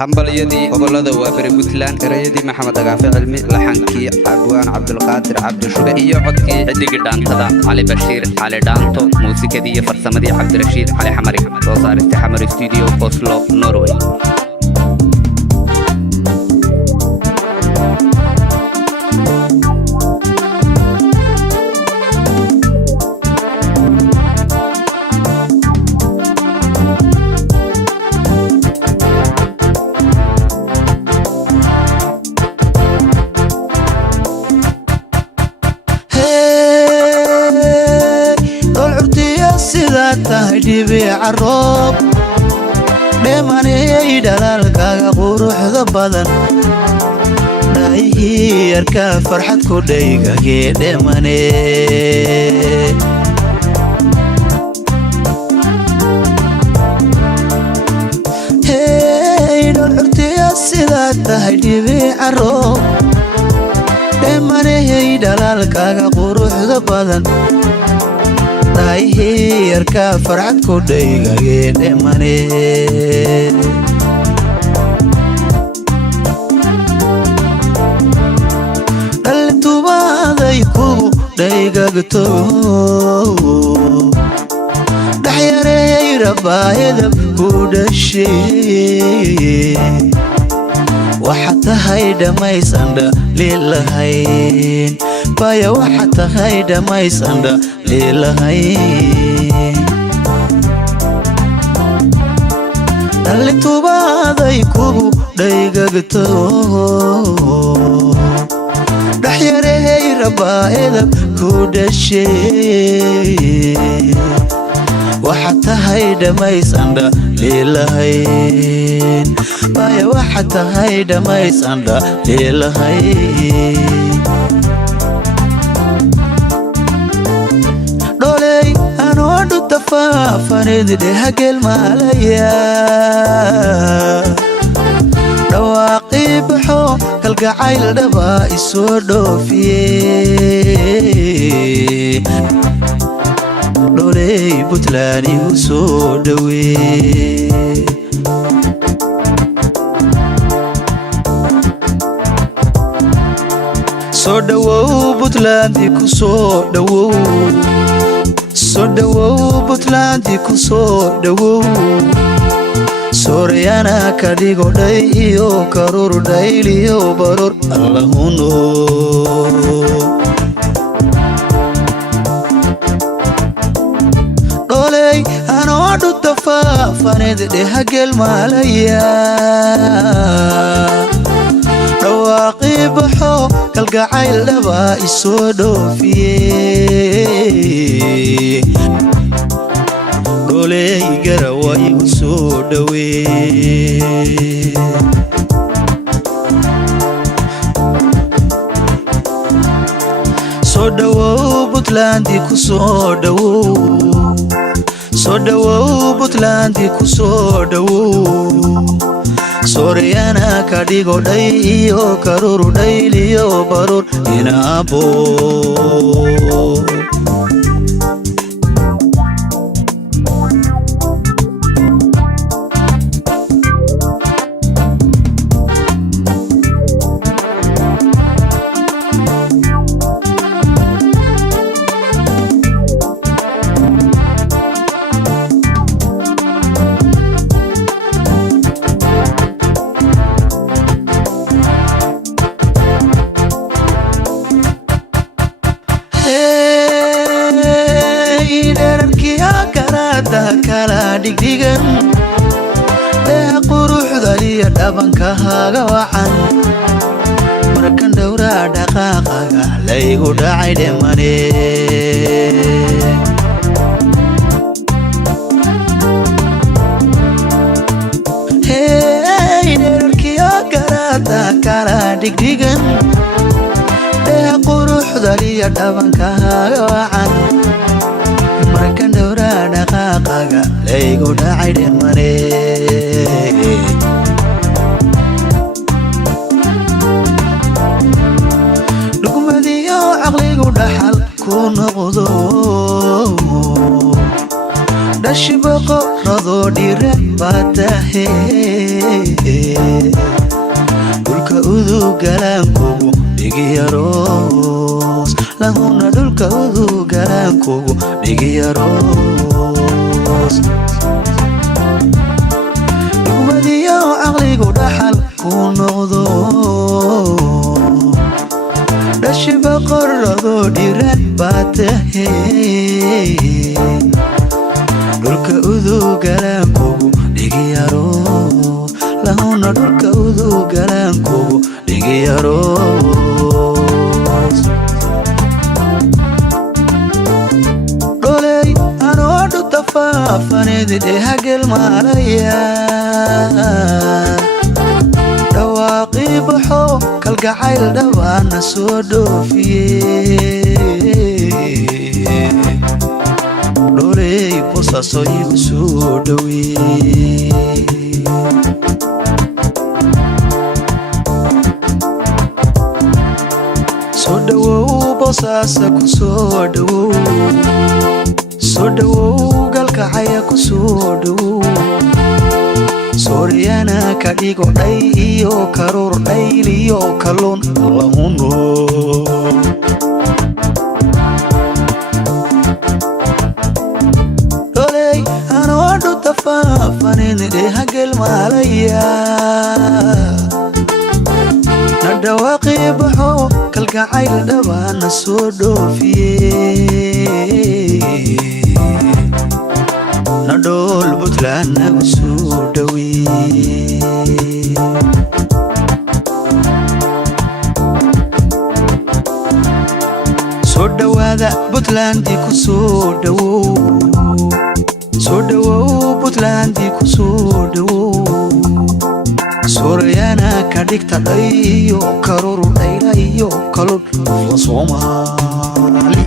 hambaliyadii gobolada waa bari Puntland erayadii Maxamed Agaafi Cilmi laxankii Abwaan Cabdulqaadir Cabdishube iyo codkii xidig dhaantada Ali Bashiir Ali Dhaanto muusikadii iyo farsamadii Cabdirashiid Ali Xamari soo saarista Xamari Studio Oslo Norway dibi aroob dheemanay dhalaalkaaga quruxda badan dhaayihii yarka farxad ku dhaygagee dheemanay dhol curtiya sidaa tahay dibi aroob dheemanay dhalaalkaaga quruxda badan yarka farxad ku dhaygagee dheemanay dhalintubaaday kugu dhaygagto dhaxyareey rabaayadab ku dhashay waxa tahay dhammaysan dhaliilahayn baya waxa tahay dhammaysan dhaliilahayn dhalintubaaday kugu dhaygagto dhaxyareey rabaayadab ku dhashay waxa tahay dhammaysan dhaliilahayn baya waxa tahay dhammaysan dhaliilahayn dholey anoo dhugta faafanidde hagel maalaya dhawaaqii baxo kalgacayl dhabaa isoo dhoofiye dholey Puntland igu soo dhawee soo dhawow Puntland ku soo dhawow soo dhawow Puntland ku soo dhawow Sooriyana ka dhigo dhay iyo karur dhayliyo barur allahuno dholey anoo dhugta faafanidde hagel maalaya dhawaaqii baxo kalgacayl dhabaa isoo dhoofiye dholey garawa igu soo dhawee soo dhawow Puntland ku soo dhawow soo dhawow Puntland ku soo dhawow Sooriyana ka dhigo dhay iyo karur dhayliyo barur inaabo kala dhigdhigan ee quruxda iyo dhabankaaga wacan markan dhowraa dhaqaaqaga laygu dhacay dheemanay dherarkiyo garaada kala dhigdhigan ee quruxda iyo dhabankaaga wacan markan dhowraa dhaqaaqaga laygu dhacay dheemanay dhugmadiyo caqligu dhaxal ku noqdo dhashi boqorado dhire baa tahay dhulka udugalankugu dhigiyaroos lahuna dhulka udugalankugu dhigiyaroos dhugmadiyo caqligu dhaxal ku noqdo dhashi boqorado dhiran baa tahay dhulka udugalankugu dhigiyaroos lahuna dhulka udugalankugu dhigiyaroos dholey anoo dhugta faafaneed dhehagel maalaya dhawaaqii baxo kalgacayl dhabaana soo dhoofiye dholey boosaaso igu soo dhowee soo dhawow boosaasa ku soo dhawow galkacaya ku soo dhawow sooriyana ka dhigo dhay iyo karuur dhayl iyo kalluun lahuno dholey anoo dhugta faafaneed dhehagel maalaya na dhawaaqii baxo kalgacayl dhabaana soo dhoofiye na dhool buntland naga soo dhowee soo dhawaada buntlandii ku soo dhawow buntlandii ku soo dhawow sooriyana ka dhigta dhay iyo karuur dhayla iyo kalun la Soomaali